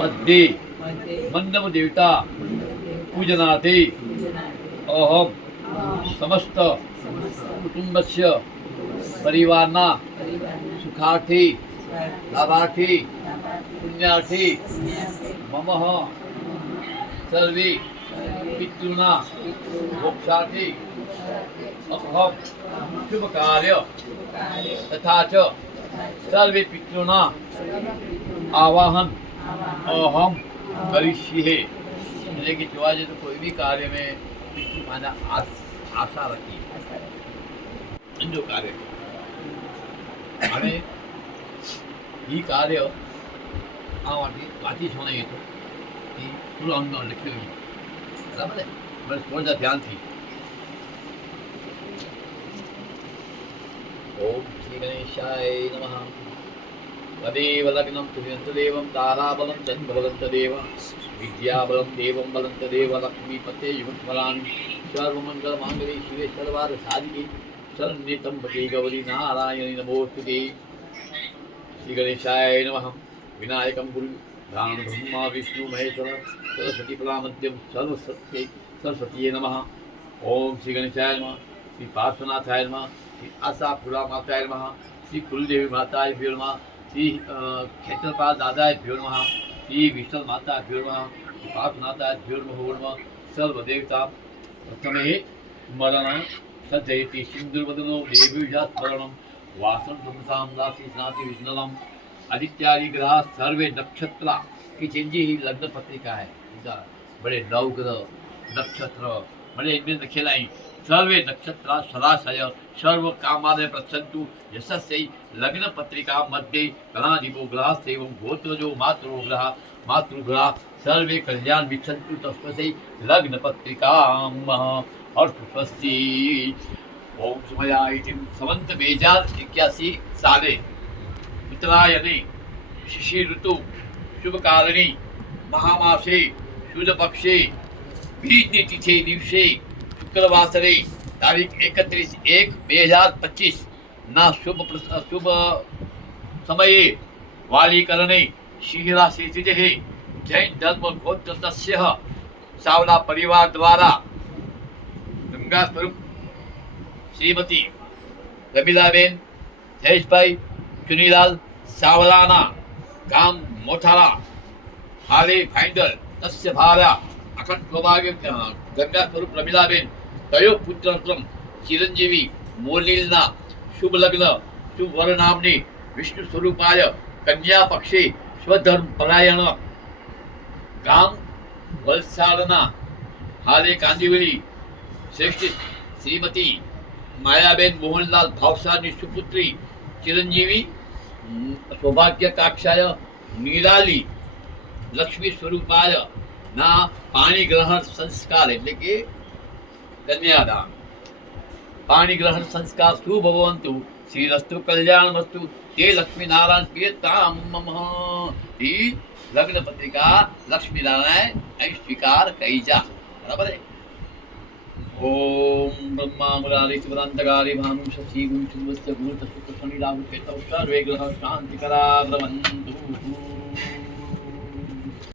मध्ये मन्नम देवता पूजनाते अहम समस्त कुटुंबस्य परिवारना सुखार्थी लाभार्थी पुण्यार्थी मम सर्वे पितॄणां मोक्षार्थी अहम शुभ कार्य तथा च सर्वे पितॄणां आवाहन अहम करिष्ये। એટલે કે જોવા જઈએ તો કોઈ બી કાર્ય મેં પિતૃ માના આશા રાખી અંજો કાર્ય અને એ કાર્ય આ માટે વાંચી છોડાય તો એ પૂરો અંગ લખ્યું બરાબર ને બસ થોડા ધ્યાનથી ओम श्री गणेशाय नमः। तदेव लग्नं तुर्यन्तदेवं ताराबलं चन्द्रबलन्तदेव विद्याबलं देवं बलन्तदेव लक्ष्मीपते युगफलानि सर्वमङ्गलमाङ्गल्ये शिवे सर्वार्थसाधिके शरण्यत्र्यम्बके गौरी नारायणि नमोस्तुते। श्री गणेशाय नमः। विनायकं गुरु ध्यान ब्रह्मा विष्णु महेश्वर सरस्वती प्रदामद्यं सर्वसत्ये सरस्वतीये नमः। ओम श्री गणेशाय नमः। श्री पार्श्वनाथाय नमः। श्री आशापुरा माताय नमः। श्री कुलदेवी माताय नमः। श्री क्षेत्रपाल दादाय नमः। श्री विष्णु माताय नमः। श्री पार्श्वनाथाय नमः। सर्वदेवता प्रथमे स्मरण सज्जयति सिंदूरवदनो देवीजास्मरणं वासं संसां दासी स्नाति विष्णुलम। आदित्यादि ग्रह सर्वे नक्षत्र की जिनकी ही लग्न पत्रिका है बड़े नौ ग्रह नक्षत्र बड़े इनमें लिखेला सर्वे नक्षत्र सदाशय सर्व कामादय प्रसन्तु यशस्यै लग्न पत्रिका मध्ये गणाधिपो ग्रह एवं गोत्रजो मातृग्रह सर्वे कल्याण विच्छन्तु तस्मै लग्न पत्रिकां अर्थस्वस्ति। ओम समयायिति संवत 2081 साले उत्तरायणे शिशिर ऋतु शुभकालिनी महामासे शुद्ध पक्षे बीजनी तिथि दिवसे शुक्रवासरे तारीख 31/1/2025 ना शुभ समये वालीकरणे शिहिराशि तिथि जैन धर्म गोत्र तस्य सावला परिवार द्वारा गंगा स्वरूप श्रीमती रमीलाबेन जयेशभाई चुनीलाल सावलाना गाम मोठारा हाले फाइंडर तस्य भार्या अखंड सौभाग्य गंगा स्वरूप रमीलाबेन तयो पुत्रत्रम चिरंजीवी मोरलीलना शुभ लग्न शुभ वर नामने विष्णु स्वरूपाय कन्या पक्षे स्वधर्म परायण गाम वलसाडना हाले कांदिवली श्रेष्ठ श्रीमती मायाबेन मोहनलाल भावसानी सुपुत्री चिरंजीवी सौभाग्य काक्षाय नीलाली लक्ष्मी स्वरूपाय ना पाणी ग्रहण संस्कार એટલે કે કન્યાદાન પાણી ગ્રહણ સંસ્કાર શુભ ભવંતુ શ્રીરસ્તુ કલ્યાણમસ્તુ તે લક્ષ્મી નારાયણ પ્રિયતામ મમ ઈ લગ્ન પત્રિકા લક્ષ્મી નારાયણ અહીં સ્વીકાર કરી જા બરાબર છે। ओम ब्रह्मा मुरारी शिवरांतकारी भानु शशि गुण शुभस्य गुण शुक्र शनि राहु केतु सर्वे ग्रह शांति करा भवन्तु।